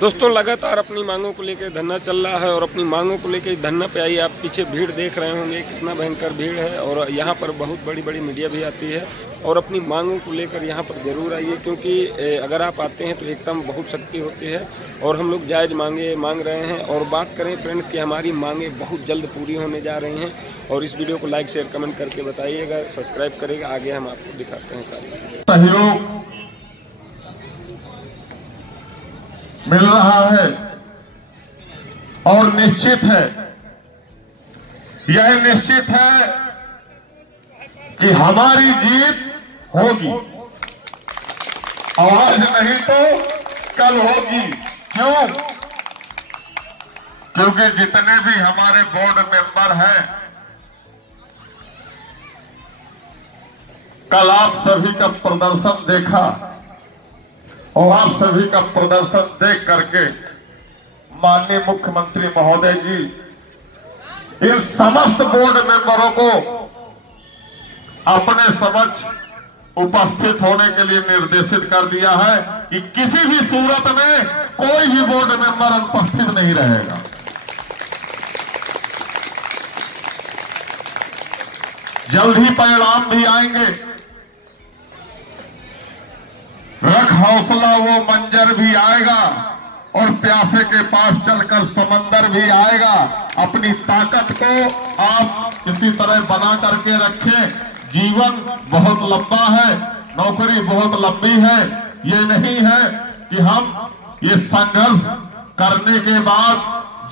दोस्तों लगातार अपनी मांगों को लेकर धरना चल रहा है और अपनी मांगों को लेकर धरना पे आइए। आप पीछे भीड़ देख रहे होंगे कितना भयंकर भीड़ है और यहाँ पर बहुत बड़ी बड़ी मीडिया भी आती है और अपनी मांगों को लेकर यहाँ पर ज़रूर आइए, क्योंकि अगर आप आते हैं तो एकदम बहुत शक्ति होती है और हम लोग जायज़ मांगे मांग रहे हैं। और बात करें फ्रेंड्स कि हमारी मांगे बहुत जल्द पूरी होने जा रही हैं और इस वीडियो को लाइक शेयर कमेंट करके बताइएगा, सब्सक्राइब करेगा। आगे हम आपको दिखाते हैं सारी सहयोग मिल रहा है और निश्चित है, यह निश्चित है कि हमारी जीत होगी। आज नहीं तो कल होगी। क्यों? क्योंकि जितने भी हमारे बोर्ड मेंबर हैं, कल आप सभी का प्रदर्शन देखा और आप सभी का प्रदर्शन देख करके माननीय मुख्यमंत्री महोदय जी इन समस्त बोर्ड मेंबरों को अपने समक्ष उपस्थित होने के लिए निर्देशित कर दिया है कि किसी भी सूरत में कोई भी बोर्ड मेंबर अनुपस्थित नहीं रहेगा। जल्द ही परिणाम भी आएंगे। रख हौसला वो मंजर भी आएगा और प्यासे के पास चलकर समंदर भी आएगा। अपनी ताकत को आप इसी तरह बना करके रखें। जीवन बहुत लंबा है, नौकरी बहुत लंबी है। ये नहीं है कि हम ये संघर्ष करने के बाद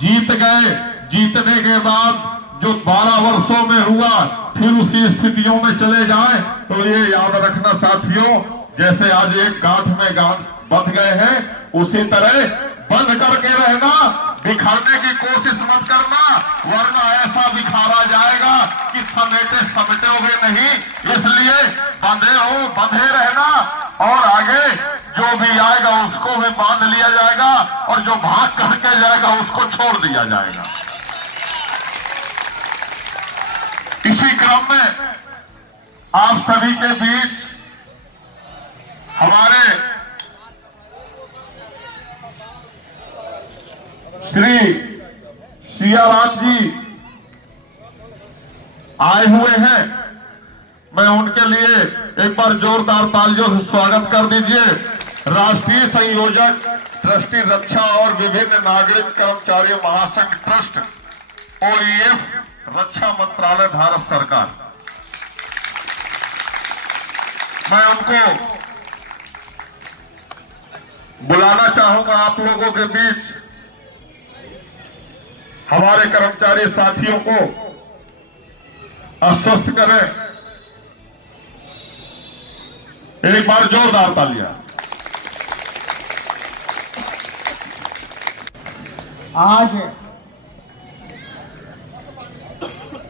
जीत गए, जीतने के बाद जो 12 वर्षों में हुआ फिर उसी स्थितियों में चले जाएं। तो ये याद रखना साथियों, जैसे आज एक गांठ में गांठ बंध गए हैं, उसी तरह बंध करके रहना, बिखरने की कोशिश मत करना, वरना ऐसा बिखारा जाएगा कि समेटे समेटोगे नहीं। इसलिए बंधे रहना और आगे जो भी आएगा उसको भी बांध लिया जाएगा और जो भाग करके जाएगा उसको छोड़ दिया जाएगा। इसी क्रम में आप सभी के बीच हमारे श्री सियाराम जी आए हुए हैं। मैं उनके लिए एक बार जोरदार तालियों से स्वागत कर दीजिए। राष्ट्रीय संयोजक ट्रस्टी रक्षा और विभिन्न नागरिक कर्मचारी महासंघ ट्रस्ट OEF रक्षा मंत्रालय भारत सरकार। मैं उनको बुलाना चाहूंगा आप लोगों के बीच। हमारे कर्मचारी साथियों को आश्वस्त करें। एक बार जोरदार तालियां। आज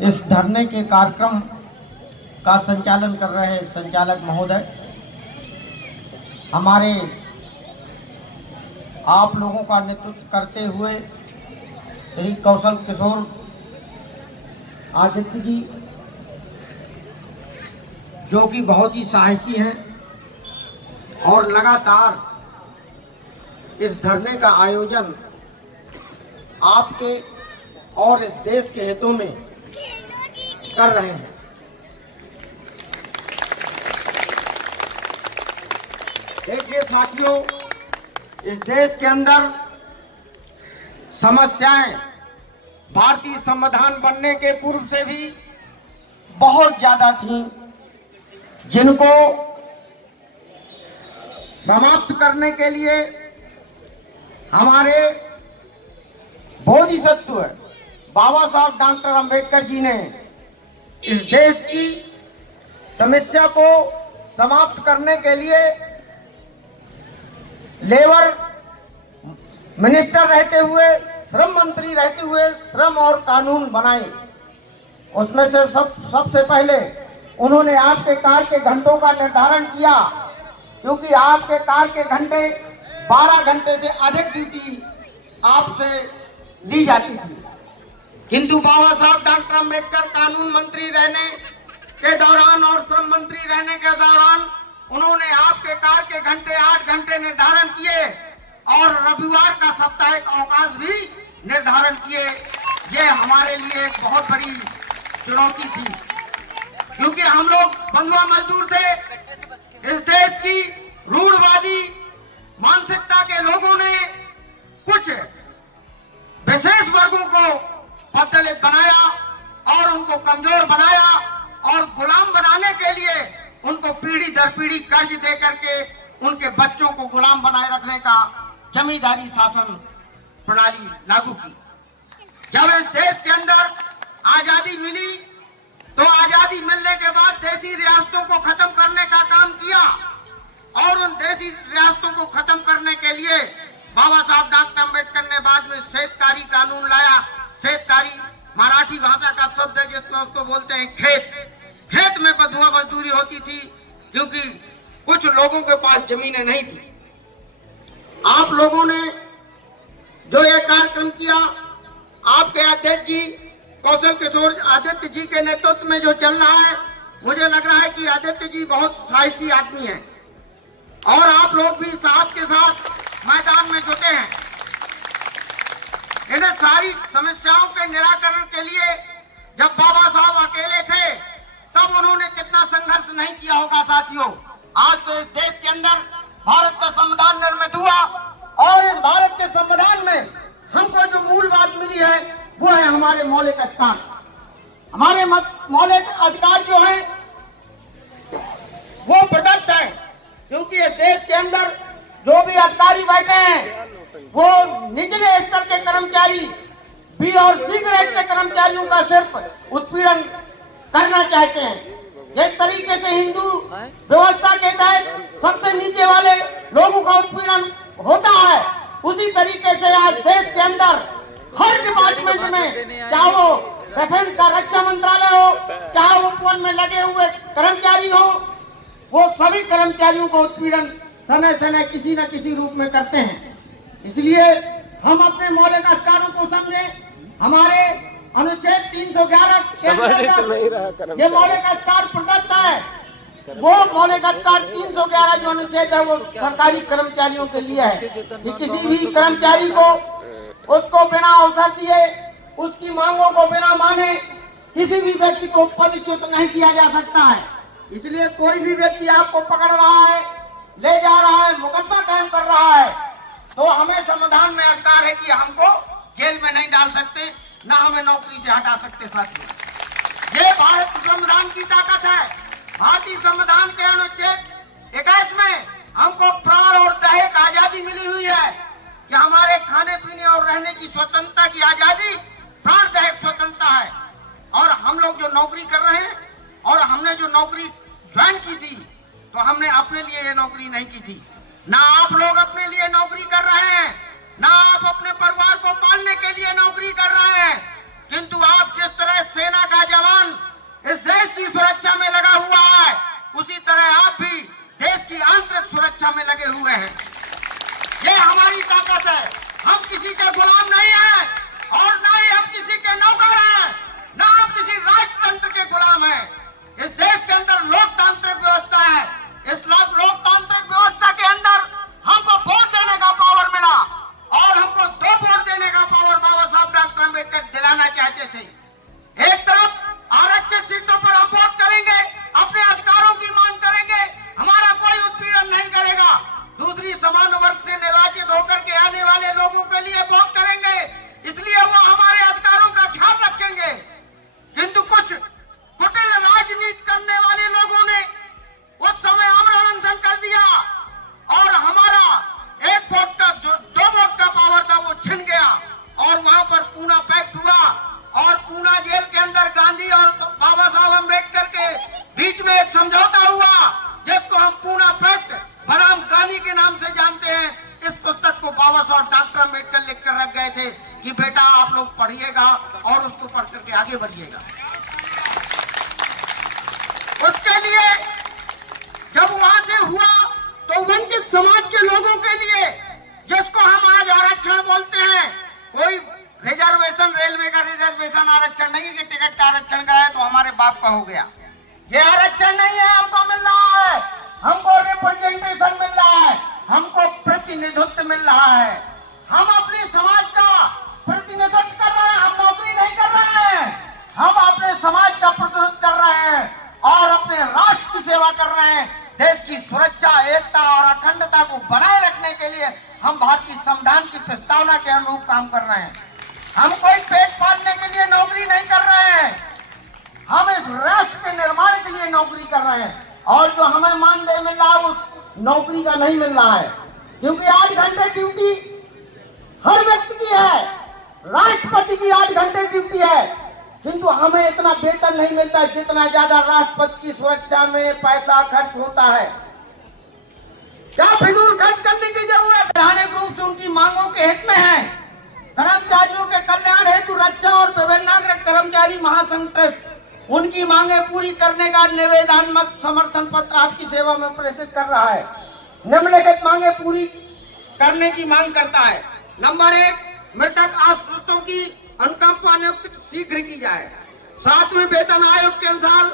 इस धरने के कार्यक्रम का संचालन कर रहे संचालक महोदय, हमारे आप लोगों का नेतृत्व करते हुए श्री कौशल किशोर आदित्य जी, जो कि बहुत ही साहसी हैं और लगातार इस धरने का आयोजन आपके और इस देश के हितों में कर रहे हैं। देखिए साथियों, इस देश के अंदर समस्याएं भारतीय संविधान बनने के पूर्व से भी बहुत ज्यादा थीं, जिनको समाप्त करने के लिए हमारे बोधिसत्व बाबा साहब डॉक्टर अंबेडकर जी ने इस देश की समस्या को समाप्त करने के लिए लेबर मिनिस्टर रहते हुए, श्रम मंत्री रहते हुए श्रम और कानून बनाए। उसमें से सबसे पहले उन्होंने आपके कार्य के घंटों का निर्धारण किया, क्योंकि आपके कार्य के घंटे 12 घंटे से अधिक ड्यूटी आपसे ली जाती थी। किंतु बाबा साहब डॉक्टर अंबेडकर कानून मंत्री रहने के दौरान और श्रम मंत्री रहने के दौरान उन्होंने आपके कार्य के घंटे 8 घंटे निर्धारण किए और रविवार का साप्ताहिक अवकाश भी निर्धारण किए। ये हमारे लिए एक बहुत बड़ी चुनौती थी, क्योंकि हम लोग बंधुआ मजदूर थे। इस देश की रूढ़वादी मानसिकता के लोगों ने कुछ विशेष वर्गों को पददलित बनाया और उनको कमजोर बनाया और गुलाम बनाने के लिए उनको पीढ़ी दर पीढ़ी कर्ज दे करके उनके बच्चों को गुलाम बनाए रखने का जमींदारी शासन प्रणाली लागू की। जब इस देश के अंदर आजादी मिली तो आजादी मिलने के बाद देसी रियासतों को खत्म करने का काम किया और उन देसी रियासतों को खत्म करने के लिए बाबा साहब डॉक्टर अम्बेडकर ने बाद में सेतकारी कानून लाया। सेतकारी मराठी भाषा का शब्द है जिसमें उसको बोलते हैं खेत। खेत में बंधुआ मजदूरी होती थी क्योंकि कुछ लोगों के पास जमीनें नहीं थी। आप लोगों ने जो ये कार्यक्रम किया, आपके अध्यक्ष जी कौशल किशोर आदित्य जी के नेतृत्व में जो चल रहा है, मुझे लग रहा है कि आदित्य जी बहुत साहसी आदमी हैं और आप लोग भी साहस के साथ मैदान में जुटे हैं। इन्हें सारी समस्याओं के निराकरण के लिए जब बाबा साहब अकेले थे तब उन्होंने कितना संघर्ष नहीं किया होगा। साथियों, आज तो इस देश के अंदर भारत का संविधान निर्मित हुआ और इस भारत के संविधान में हमको जो मूल बात मिली है वो है हमारे मौलिक अधिकार। हमारे मौलिक अधिकार जो है वो प्रदत्त है, क्योंकि इस देश के अंदर जो भी अधिकारी बैठे हैं वो निचले स्तर के कर्मचारी बी और सी ग्रेड के कर्मचारियों का सिर्फ उत्पीड़न करना चाहते हैं। जिस तरीके से हिंदू व्यवस्था के तहत सबसे नीचे वाले लोगों का उत्पीड़न होता है, उसी तरीके से आज देश के अंदर हर डिपार्टमेंट में, चाहे वो डिफेंस का रक्षा मंत्रालय हो, चाहे वो वन में लगे हुए कर्मचारी हो, वो सभी कर्मचारियों को उत्पीड़न समय समय किसी न किसी रूप में करते हैं। इसलिए हम अपने मौलिक अधिकारों को समझें। हमारे अनुच्छेद 311 ये मौलिक अधिकार प्रदत्त है। वो मौलिक अधिकार 311 जो अनुच्छेद है वो सरकारी कर्मचारियों के लिए है कि किसी भी कर्मचारी को उसको बिना अवसर दिए, उसकी मांगों को बिना माने किसी भी व्यक्ति को पदच्युत नहीं किया जा सकता है। इसलिए कोई भी व्यक्ति आपको पकड़ रहा है, ले जा रहा है, मुकदमा कायम कर रहा है, तो हमें संविधान में अधिकार है कि हमको जेल में नहीं डाल सकते, ना हमें नौकरी से हटा सकते। साथियों, ये भारत संविधान की ताकत है। भारतीय संविधान के अनुच्छेद 21 में हमको प्राण और दैहिक आजादी मिली हुई है कि हमारे खाने पीने और रहने की स्वतंत्रता की आजादी प्राण दैहिक स्वतंत्रता है। और हम लोग जो नौकरी कर रहे हैं और हमने जो नौकरी ज्वाइन की थी तो हमने अपने लिए ये नौकरी नहीं की थी। ना आप लोग अपने लिए नौकरी कर रहे हैं, ना आप अपने परिवार को पालने के लिए नौकरी कर रहे हैं, किंतु आप जिस तरह सेना का जवान इस देश की सुरक्षा में लगा हुआ है, उसी तरह आप भी देश की आंतरिक सुरक्षा में लगे हुए हैं। ये हमारी ताकत है। हम किसी के गुलाम नहीं हैं और ना ही हम किसी के नौकर हैं, ना आप किसी राजतंत्र के गुलाम हैं। इस देश के अंदर लोकतांत्रिक व्यवस्था है। इस लोकतांत्रिक व्यवस्था के अंदर हमको वोट देने का पावर मिला और हमको 2 वोट देने का पावर बाबा साहब डॉक्टर अम्बेडकर दिलाना चाहते थे। एक तरफ आरक्षित सीटों पर हम वोट करेंगे, अपने अधिकारों की मांग करेंगे, हमारा कोई उत्पीड़न नहीं करेगा। दूसरी समान वर्ग से निर्वाचित होकर के आने वाले लोगों के लिए वोट करेंगे, इसलिए वो हमारे अधिकारों का ख्याल रखेंगे। किंतु कुछ कुटिल राजनीति करने वाले लोगों ने उस समय आमरण अनशन कर दिया और हमारा 1 वोट का जो 2 वोट का पावर था वो छिन गया और वहां पर पूना पैक्ट हुआ और पूना जेल के अंदर गांधी और बाबा साहब अम्बेडकर के बीच में एक समझौता हुआ जिसको हम पूना पैक्ट बनाम गांधी के नाम से जानते हैं। इस पुस्तक को बाबा साहब डॉक्टर अम्बेडकर लिखकर रख गए थे कि बेटा आप लोग पढ़िएगा और उसको पढ़ करके आगे बढ़िएगा। उसके लिए जब वहां से हुआ तो वंचित समाज के लोगों के लिए, जिसको हम आज आरक्षण बोलते हैं, कोई रिजर्वेशन, रेलवे का रिजर्वेशन आरक्षण नहीं कि टिकट का आरक्षण कराया तो हमारे बाप का हो गया। ये आरक्षण नहीं है, हमको मिल रहा है, हमको रिप्रेजेंटेशन मिल रहा है, हमको प्रतिनिधित्व मिल रहा है। हम अपने समाज का प्रतिनिधित्व कर रहे हैं, हम नौकरी नहीं कर रहे हैं। हम अपने समाज का प्रतिनिधित्व कर रहे हैं और अपने राष्ट्र की सेवा कर रहे हैं। देश की सुरक्षा, एकता और अखंडता को बनाए रखने के लिए हम भारतीय संविधान की प्रस्तावना के अनुरूप काम कर रहे हैं। हम कोई पेट पालने के लिए नौकरी नहीं कर रहे हैं, हम इस राष्ट्र के निर्माण के लिए नौकरी कर रहे हैं। और जो हमें मानदेय मिल रहा है उस नौकरी का नहीं मिल रहा है, क्योंकि 8 घंटे ड्यूटी हर व्यक्ति की है, राष्ट्रपति की 8 घंटे ड्यूटी है, किंतु हमें इतना वेतन नहीं मिलता जितना ज्यादा राष्ट्रपति की सुरक्षा में पैसा खर्च होता है। क्या फिजूल खर्च करने की जरूरत है? अनेक रूप से उनकी मांगों के हित में है। कर्मचारियों के कल्याण हेतु रक्षा और विभिन्न नागरिक कर्मचारी महासंघ ट्रस्ट उनकी मांगे पूरी करने का निवेदनात्मक समर्थन पत्र आपकी सेवा में प्रेषित कर रहा है। निम्नलिखित मांगे पूरी करने की मांग करता है। नंबर 1, मृतक आश्रितों की अनुकंपा नियुक्ति शीघ्र की जाए। 7वें वेतन आयोग के अनुसार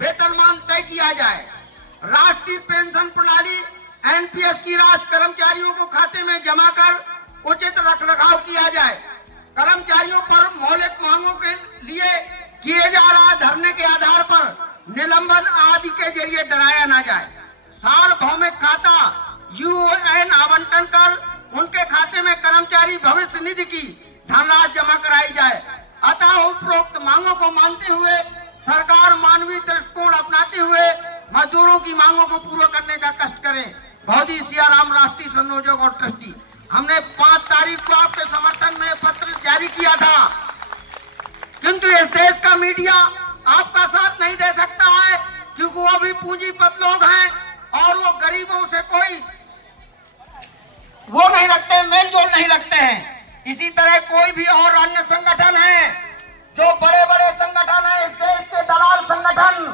वेतनमान तय किया जाए। राष्ट्रीय पेंशन प्रणाली एनपीएस की राशि कर्मचारियों को खाते में जमा कर उचित रखरखाव किया जाए। कर्मचारियों पर मौलिक मांगों के लिए किए जा रहा धरने के आधार पर निलंबन आदि के जरिए डराया न जाए। सार्वभौमिक खाता यूएन आवंटन कर उनके खाते में कर्मचारी भविष्य निधि की धनराशि जमा कराई जाए। अतः उपरोक्त मांगों को मानते हुए सरकार मानवीय दृष्टिकोण अपनाते हुए मजदूरों की मांगों को पूरा करने का कष्ट करें। भौदी सियाराम, राष्ट्रीय संयोजक और ट्रस्टी। हमने 5 तारीख को आपके समर्थन में पत्र जारी किया था, किंतु इस देश का मीडिया आपका साथ नहीं दे सकता है, क्योंकि वो भी पूंजीपत लोग हैं और वो गरीबों से कोई वो नहीं रखते, मेल जोल नहीं रखते हैं। इसी तरह कोई भी और अन्य संगठन है जो बड़े बड़े संगठन है इस देश के दलाल संगठन,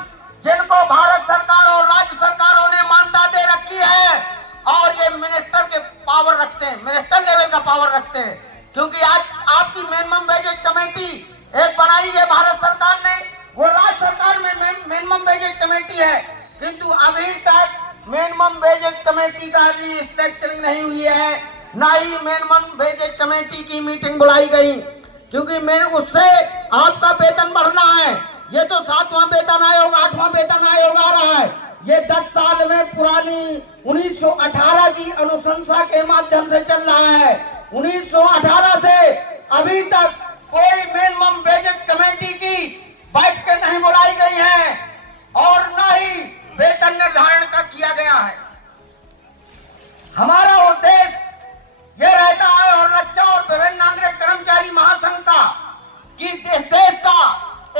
जिनको भारत सरकार और राज्य सरकारों ने मान्यता दे रखी है और ये मिनिस्टर के पावर रखते हैं, मिनिस्टर लेवल का पावर रखते हैं। क्योंकि आज आपकी मिनिमम वेजेज कमेटी एक बनाई है भारत सरकार ने, वो राज्य सरकार में मिनिमम वेजेज कमेटी है, किंतु अभी तक मिनिमम वेजेज कमेटी का रिस्ट्रक्चरिंग नहीं हुई है, ना ही मिनिमम वेजेज कमेटी की मीटिंग बुलाई गई, क्योंकि उससे आपका वेतन बढ़ना है। ये तो 7वां वेतन आयोग, 8वां वेतन आयोग आ रहा है। ये 10 साल में पुरानी 1918 की अनुशंसा के माध्यम से चल रहा है। 1918 से अभी तक कोई मिनिमम वेजेज कमेटी की बैठकें नहीं बुलाई गई हैं और न ही वेतन निर्धारण का किया गया है। हमारा उद्देश्य यह रहता है और रक्षा और विभिन्न नागरिक कर्मचारी महासंघ का कि इस देश का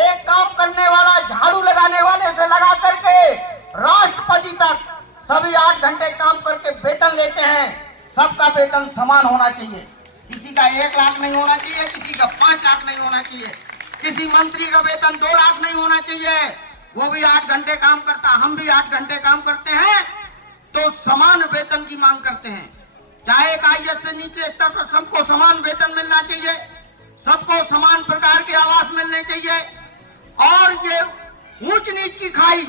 एक काम करने वाला, झाड़ू लगाने वाले से लगा करके राष्ट्रपति तक सभी 8 घंटे काम करके वेतन लेते हैं। सबका वेतन समान होना चाहिए, किसी का 1 लाख नहीं होना चाहिए, किसी का 5 लाख नहीं होना चाहिए, किसी मंत्री का वेतन 2 लाख नहीं होना चाहिए। वो भी 8 घंटे काम करता, हम भी 8 घंटे काम करते हैं, तो समान वेतन की मांग करते हैं। चाहे एक आईएएस से नीचे स्तर पर सबको समान वेतन मिलना चाहिए, सबको समान प्रकार के आवास मिलने चाहिए। और ये ऊंच नीच की खाई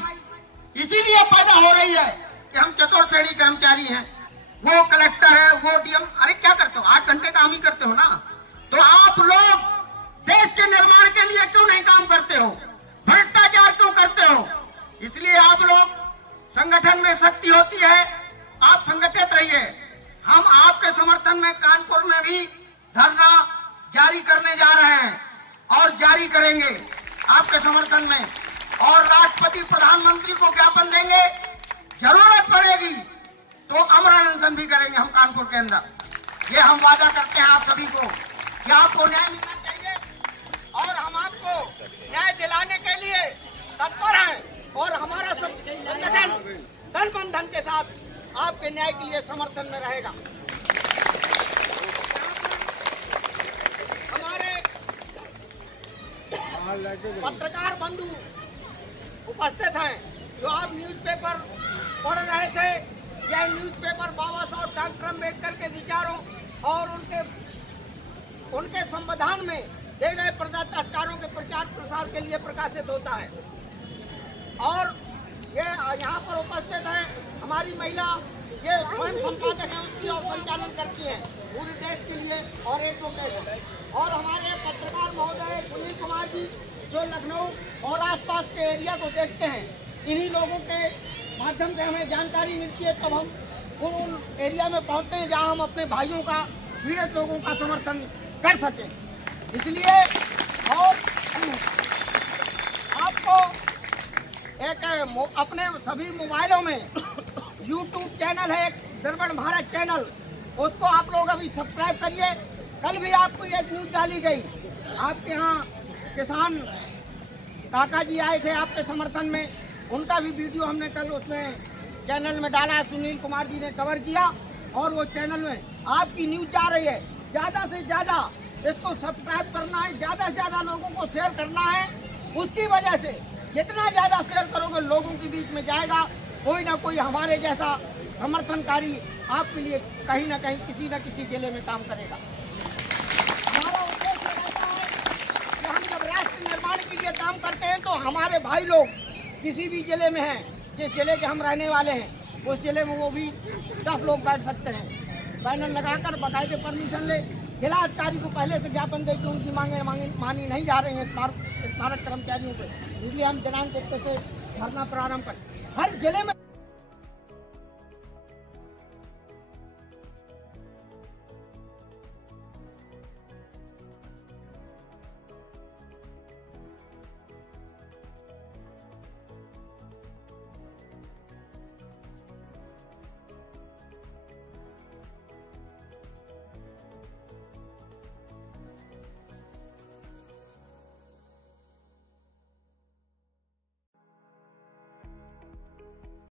इसीलिए पैदा हो रही है कि हम चतुर्थ श्रेणी कर्मचारी हैं, वो कलेक्टर है, वो डीएम। अरे क्या करते हो, 8 घंटे काम ही करते हो ना, तो आप लोग देश के निर्माण के लिए क्यों नहीं काम करते हो, भ्रष्टाचार क्यों करते हो? इसलिए आप लोग संगठन में शक्ति होती है, आप संगठित रहिए। हम आपके समर्थन में कानपुर में भी धरना जारी करने जा रहे हैं और जारी करेंगे आपके समर्थन में, और राष्ट्रपति प्रधानमंत्री को ज्ञापन देंगे। जरूरत पड़ेगी तो अमर अनशन भी करेंगे हम कानपुर के अंदर। ये हम वादा करते हैं आप सभी को कि आपको न्याय मिलना चाहिए और हम आपको न्याय दिलाने के लिए तत्पर हैं और हमारा संगठन तन मन धन के साथ आपके न्याय के लिए समर्थन में रहेगा। हमारे पत्रकार बंधु उपस्थित हैं जो आप न्यूज़पेपर पढ़ रहे थे। यह न्यूज़पेपर बाबा साहब डॉक्टर अम्बेडकर के विचारों और उनके संविधान में दिए गए प्रदत्त अधिकारों के प्रचार प्रसार के लिए प्रकाशित होता है। और ये यहाँ पर उपस्थित है हमारी महिला, ये स्वयं संपादक है उसकी और संचालक पूरे देश के लिए और एडवोकेट और हमारे पत्रकार महोदय सुनील कुमार जी जो लखनऊ और आसपास के एरिया को देखते हैं, इन्हीं लोगों के माध्यम से हमें जानकारी मिलती है, तब हम उन एरिया में पहुंचते हैं जहां हम अपने भाइयों का, पीड़ित लोगों का समर्थन कर सकें। इसलिए और आपको एक अपने सभी मोबाइलों में YouTube चैनल है, एक दर्पण भारत चैनल, उसको आप लोग अभी सब्सक्राइब करिए। कल भी आपको ये न्यूज डाली गई, आपके यहाँ किसान काका जी आए थे आपके समर्थन में, उनका भी वीडियो हमने कल उसमें चैनल में डाला, सुनील कुमार जी ने कवर किया और वो चैनल में आपकी न्यूज जा रही है। ज़्यादा से ज़्यादा इसको सब्सक्राइब करना है, ज़्यादा से ज़्यादा लोगों को शेयर करना है। उसकी वजह से जितना ज़्यादा शेयर करोगे लोगों के बीच में जाएगा, कोई ना कोई हमारे जैसा समर्थनकारी आपके लिए कहीं ना कहीं किसी न किसी जिले में काम करेगा। हमारा उद्देश्य रहता है कि हम जब राष्ट्र निर्माण के लिए काम करते हैं तो हमारे भाई लोग किसी भी जिले में हैं, जिस जिले के हम रहने वाले हैं, उस जिले में वो भी 10 लोग बैठ सकते हैं। बैनर लगाकर बाकायदे परमिशन ले, जिला अधिकारी को पहले से ज्ञापन दे कि उनकी मांगे मानी नहीं जा रही हैं स्मारक कर्मचारियों पे, इसलिए हम दिनांक 1 से धरना प्रारंभ कर हर जिले में